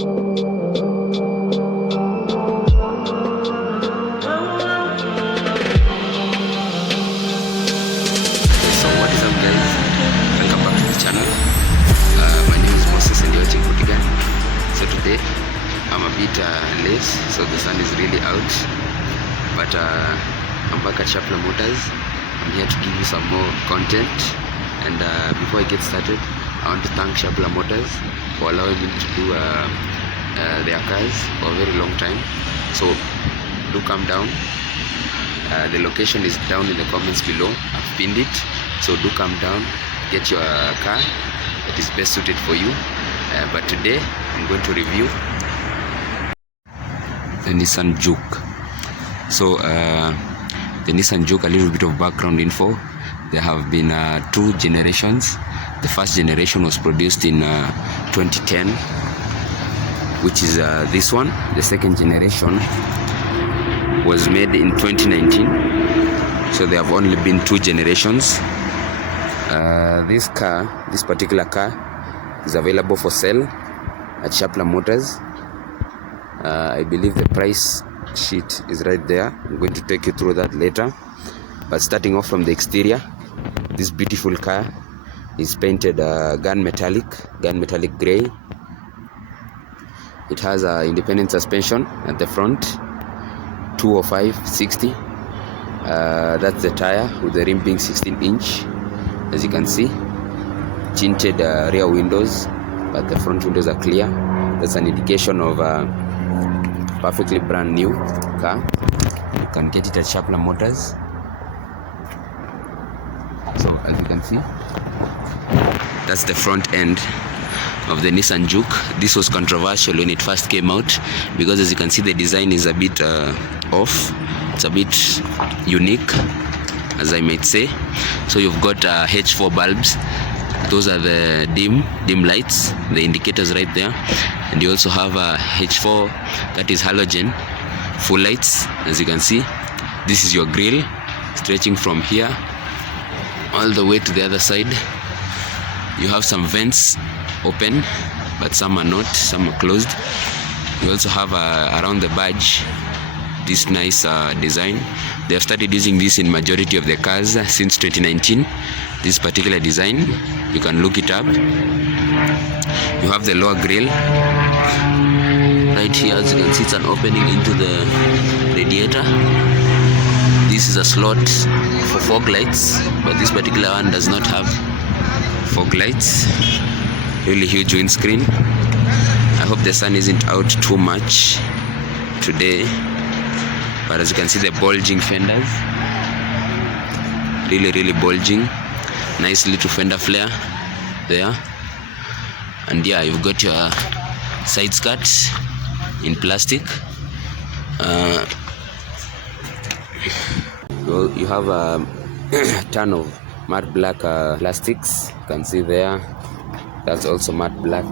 I'm a bit late, so the sun is really out, but I'm back at Shapla Motors. I'm here to give you some more content, and before I get started, I want to thank Shapla Motors for allowing me to do their cars for a very long time. So do come down. The location is down in the comments below. I've pinned it, so do come down, get your car that is best suited for you. But today I'm going to review the Nissan Juke. So the Nissan Juke, a little bit of background info. There have been two generations. The first generation was produced in 2010, which is this one. The second generation was made in 2019. So there have only been two generations. This particular car is available for sale at Shapla Motors. I believe the price sheet is right there. I'm going to take you through that later. But starting off from the exterior, this beautiful car is painted gun metallic gray. It has independent suspension at the front, 205/60. That's the tire, with the rim being 16-inch, as you can see. Tinted rear windows, but the front windows are clear. That's an indication of a perfectly brand new car. You can get it at Shapla Motors. So as you can see, that's the front end of the Nissan Juke. This was controversial when it first came out, because as you can see, the design is a bit off. It's a bit unique, as I might say. So you've got H4 bulbs. Those are the dim lights, the indicators right there. And you also have a H4, that is halogen full lights, as you can see. This is your grille, stretching from here all the way to the other side. You have some vents open, but some are not, some are closed. You also have around the badge this nice design. They have started using this in majority of the cars since 2019. This particular design, you can look it up. You have the lower grille right here. As you can see, it's an opening into the radiator. This is a slot for fog lights, but this particular one does not have fog lights. Really huge windscreen. I hope the sun isn't out too much today, but as you can see, the bulging fenders, really bulging. Nice little fender flare there. And yeah, you've got your side skirts in plastic. You have a ton of matte black plastics. You can see there. That's also matte black.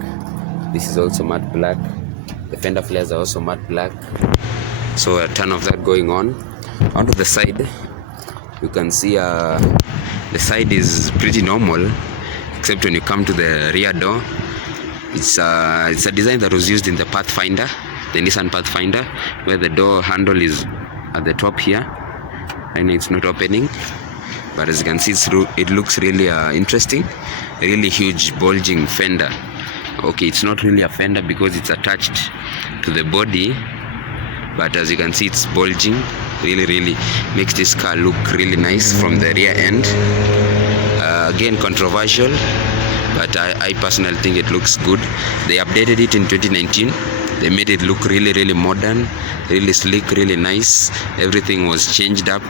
This is also matte black. The fender flares are also matte black. So a ton of that going on. Onto the side, you can see the side is pretty normal, except when you come to the rear door. It's a design that was used in the Pathfinder, the Nissan Pathfinder, where the door handle is at the top here. I know it's not opening, but as you can see, it looks really interesting. Really huge bulging fender. Okay, it's not really a fender because it's attached to the body, but as you can see, it's bulging. Really makes this car look really nice from the rear end. Again, controversial, but I personally think it looks good. They updated it in 2019. They made it look really modern, really sleek, really nice. Everything was changed up,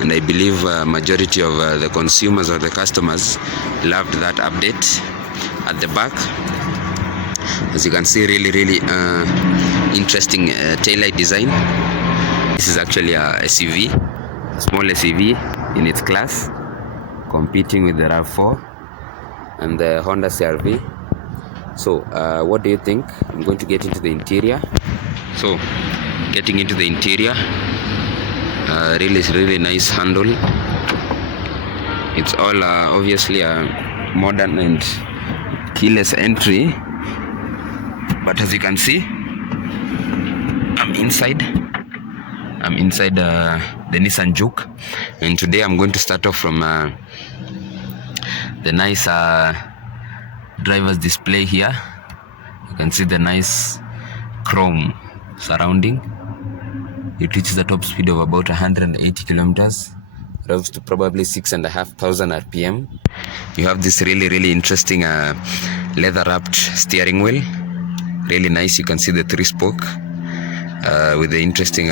and I believe majority of the consumers or the customers loved that update. At the back, as you can see, really interesting taillight design. This is actually a SUV, a small SUV in its class, competing with the RAV4 and the Honda CR-V. So what do you think? I'm going to get into the interior. So getting into the interior, really nice handle. It's all obviously a modern and keyless entry. But as you can see, I'm inside the Nissan Juke, and today I'm going to start off from the nice driver's display here. You can see the nice chrome surrounding. It reaches the top speed of about 180 kilometers, revs to probably 6,500 RPM. You have this really interesting leather wrapped steering wheel, really nice. You can see the 3-spoke with the interesting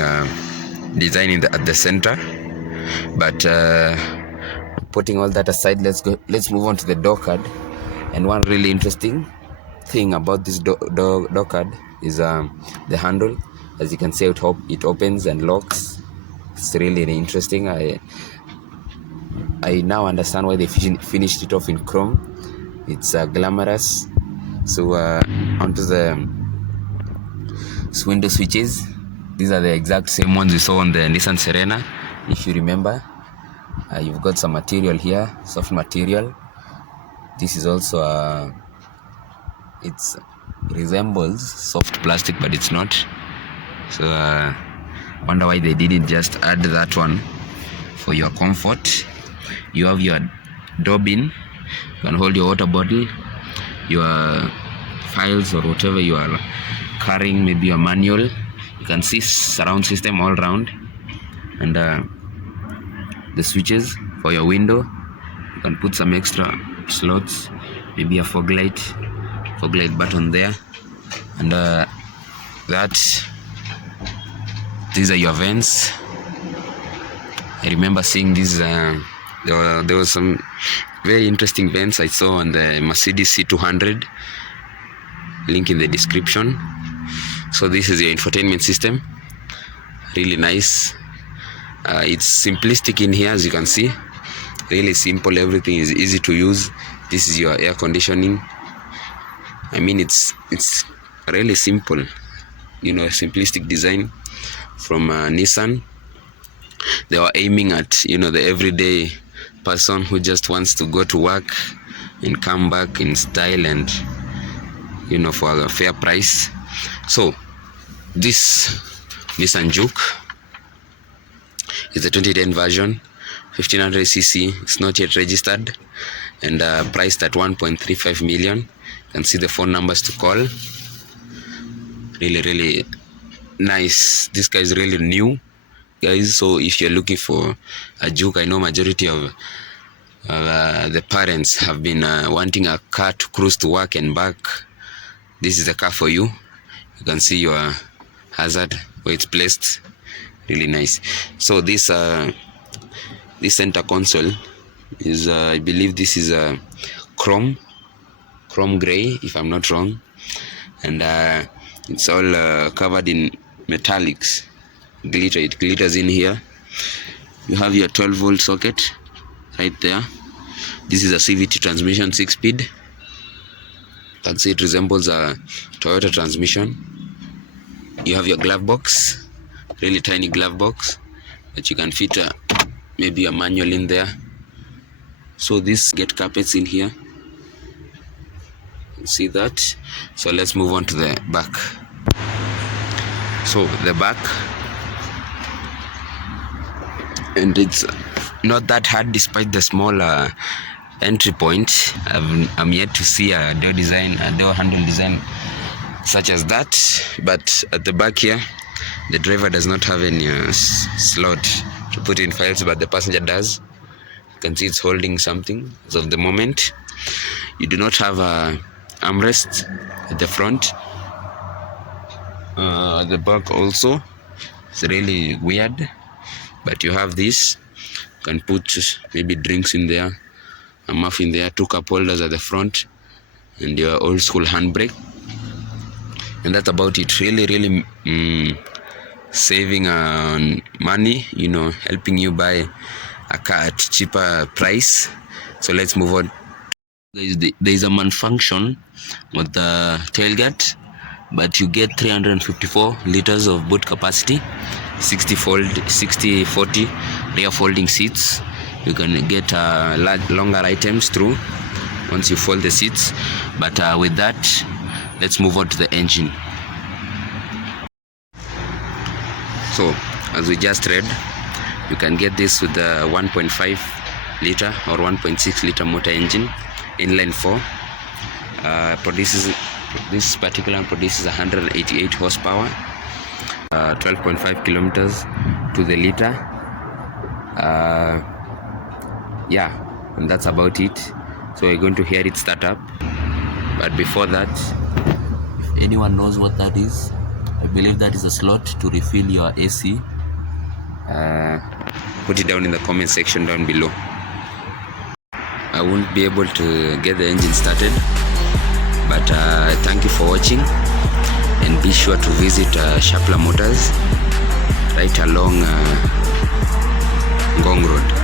design at the center. But putting all that aside, let's move on to the door card. And one really interesting thing about this door card is the handle. As you can see, it opens and locks. It's really interesting. I now understand why they finished it off in chrome. It's glamorous. So onto the window switches. These are the exact same ones we saw on the Nissan Serena. If you remember, you've got some material here, soft material. This is also it resembles soft plastic, but it's not. So wonder why they didn't just add that one for your comfort. You have your door bin. You can hold your water bottle, your files, or whatever you are carrying, maybe your manual. You can see surround system all around, and the switches for your window. You can put some extra slots, maybe a fog light button there, and these are your vents. I remember seeing these. There was some very interesting vents I saw on the Mercedes C200. Link in the description. So this is your infotainment system. Really nice. It's simplistic in here, as you can see. Really simple. Everything is easy to use. This is your air conditioning. I mean, it's really simple. Simplistic design from Nissan. They were aiming at the everyday person who just wants to go to work and come back in style and for a fair price. So this Nissan Juke is the 2010 version, 1500cc. It's not yet registered and priced at 1.35 million. You can see the phone numbers to call. Really nice. This guy is really new, guys. So if you're looking for a Juke, I know majority of the parents have been wanting a car to cruise to work and back. This is the car for you. You can see your hazard where it's placed. Really nice. So this center console is I believe this is a chrome gray, if I'm not wrong, and it's all covered in metallics. It glitters in here. You have your 12-volt socket right there. This is a CVT transmission, 6-speed. You can see it resembles a Toyota transmission. You have your glove box, really tiny glove box, that you can fit maybe a manual in there. So this get carpets in here. You see that? So let's move on to the back. So the back, and it's not that hard despite the small entry point. I'm yet to see a door handle design such as that. But at the back here, the driver does not have any slot to put in files, but the passenger does. You can see it's holding something as of the moment. You do not have a armrest at the front. At the back also, it's really weird, but you have this. You can put maybe drinks in there, a muff in there, 2 cup holders at the front, and your old school handbrake. And that's about it. Really saving on money, helping you buy a car at cheaper price. So let's move on. There is a malfunction with the tailgate, but you get 354 liters of boot capacity, 60/40 rear folding seats. You can get longer items through once you fold the seats. But with that, let's move on to the engine. So as we just read, you can get this with the 1.5 liter or 1.6 liter motor engine, inline 4. This particular one produces 188 horsepower, 12.5 kilometers to the liter. Yeah, and that's about it. So we're going to hear it start up, but before that, if anyone knows what that is, I believe that is a slot to refill your AC. Put it down in the comment section down below. I won't be able to get the engine started, but thank you for watching, and be sure to visit Shapla Motors right along Ngong Road.